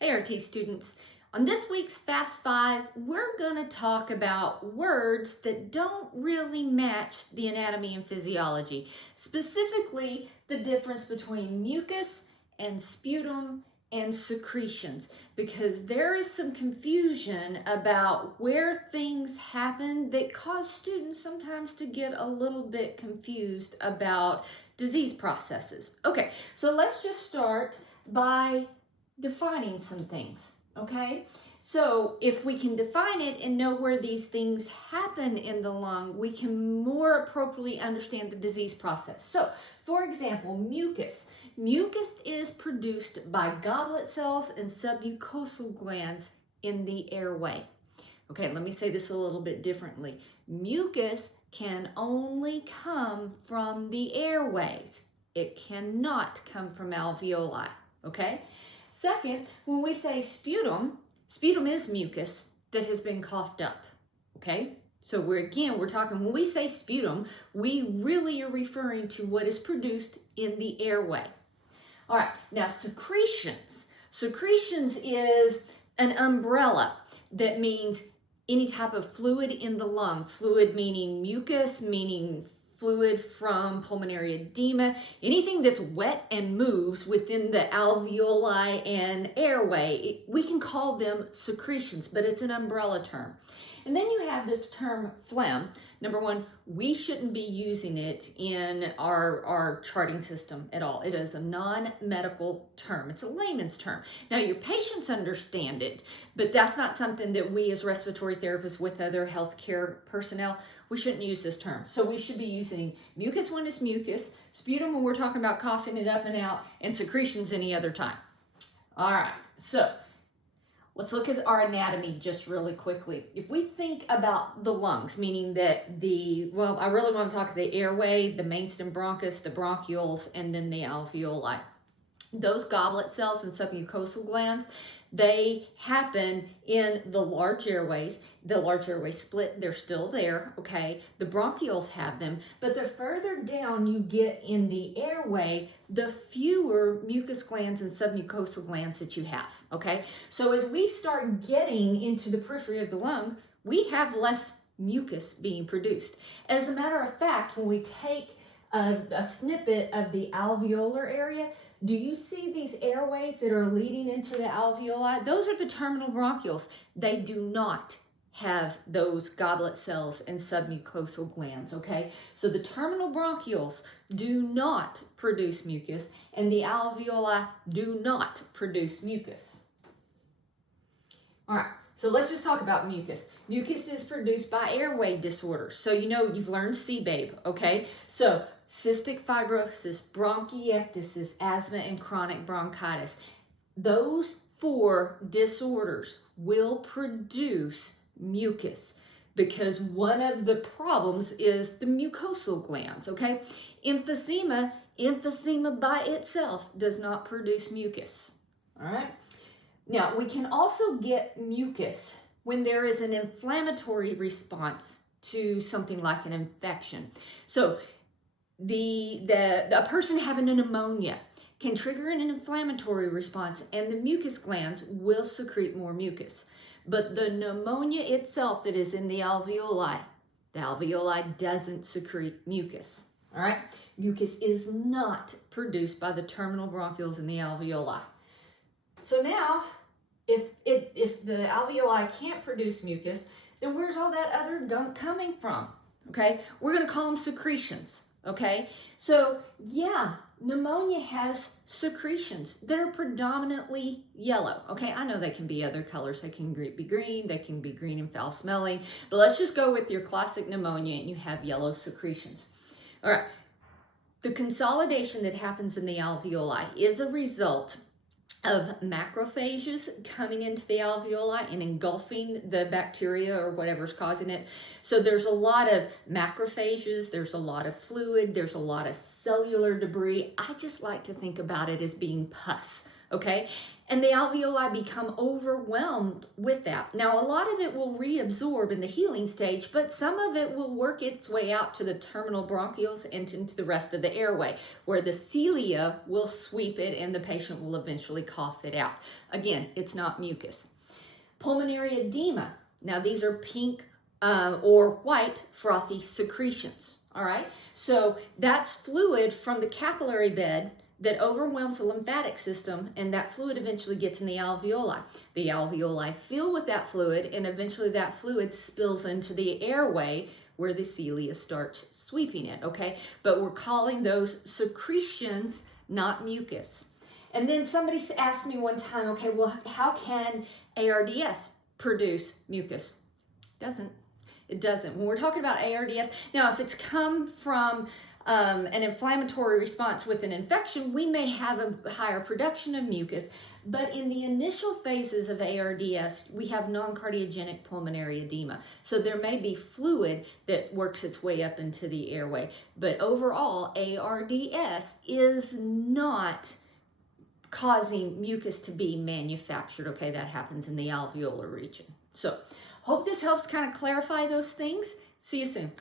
Hey RT students, on this week's Fast 5, we're going to talk about words that don't really match the anatomy and physiology, specifically the difference between mucus and sputum and secretions, because there is some confusion about where things happen that cause students sometimes to get a little bit confused about disease processes. Okay, so let's just start by defining some things, okay? So if we can define it and know where these things happen in the lung, we can more appropriately understand the disease process. So, for example, mucus. Mucus is produced by goblet cells and submucosal glands in the airway. Okay, let me say this a little bit differently. Mucus can only come from the airways. It cannot come from alveoli, okay? Second, when we say sputum, sputum is mucus that has been coughed up, okay? So we're talking, when we say sputum, we really are referring to what is produced in the airway. All right, now secretions. Secretions is an umbrella that means any type of fluid in the lung. Fluid meaning mucus, meaning fluid from pulmonary edema, anything that's wet and moves within the alveoli and airway, we can call them secretions, but it's an umbrella term. And then you have this term phlegm. Number one, we shouldn't be using it in our charting system at all. It is a non-medical term. It's a layman's term. Now, your patients understand it, but that's not something that we as respiratory therapists with other healthcare personnel, we shouldn't use this term. So we should be using mucus when it's mucus, sputum when we're talking about coughing it up and out, and secretions any other time. All right, so let's look at our anatomy just really quickly. If we think about the lungs, meaning that I really want to talk the airway, the mainstem bronchus, the bronchioles, and then the alveoli. Those goblet cells and submucosal glands, they happen in the large airways. The large airway split, they're still there, okay? The bronchioles have them, but the further down you get in the airway, the fewer mucus glands and submucosal glands that you have, okay? So as we start getting into the periphery of the lung, we have less mucus being produced. As a matter of fact, when we take a snippet of the alveolar area, do you see these airways that are leading into the alveoli? Those are the terminal bronchioles. They do not have those goblet cells and submucosal glands, okay? So the terminal bronchioles do not produce mucus, and the alveoli do not produce mucus. All right, so let's just talk about mucus. Mucus is produced by airway disorders. So you know, you've learned CBABE, okay? So cystic fibrosis, bronchiectasis, asthma, and chronic bronchitis. Those 4 disorders will produce mucus because one of the problems is the mucosal glands, okay? Emphysema by itself does not produce mucus, all right? Now, we can also get mucus when there is an inflammatory response to something like an infection. So a person having a pneumonia can trigger an inflammatory response, and the mucus glands will secrete more mucus. But the pneumonia itself that is in the alveoli doesn't secrete mucus. All right? Mucus is not produced by the terminal bronchioles in the alveoli. So now, if the alveoli can't produce mucus, then where's all that other gunk coming from? Okay? We're going to call them secretions. Okay, so yeah, pneumonia has secretions that are predominantly yellow. Okay, I know they can be other colors. They can be green, they can be green and foul smelling, but let's just go with your classic pneumonia and you have yellow secretions. All right, the consolidation that happens in the alveoli is a result of macrophages coming into the alveoli and engulfing the bacteria or whatever's causing it. So there's a lot of macrophages, there's a lot of fluid, there's a lot of cellular debris. I just like to think about it as being pus, okay? And the alveoli become overwhelmed with that. Now, a lot of it will reabsorb in the healing stage, but some of it will work its way out to the terminal bronchioles and into the rest of the airway, where the cilia will sweep it and the patient will eventually cough it out. Again, it's not mucus. Pulmonary edema. Now, these are pink or white frothy secretions, all right? So that's fluid from the capillary bed that overwhelms the lymphatic system, and that fluid eventually gets in the alveoli. The alveoli fill with that fluid, and eventually that fluid spills into the airway where the cilia starts sweeping it, okay? But we're calling those secretions, not mucus. And then somebody asked me one time, okay, well, how can ARDS produce mucus? It doesn't. When we're talking about ARDS, now if it's come from an inflammatory response with an infection, we may have a higher production of mucus, but in the initial phases of ARDS, we have non-cardiogenic pulmonary edema. So there may be fluid that works its way up into the airway, but overall, ARDS is not causing mucus to be manufactured, okay? That happens in the alveolar region. So, hope this helps kind of clarify those things. See you soon.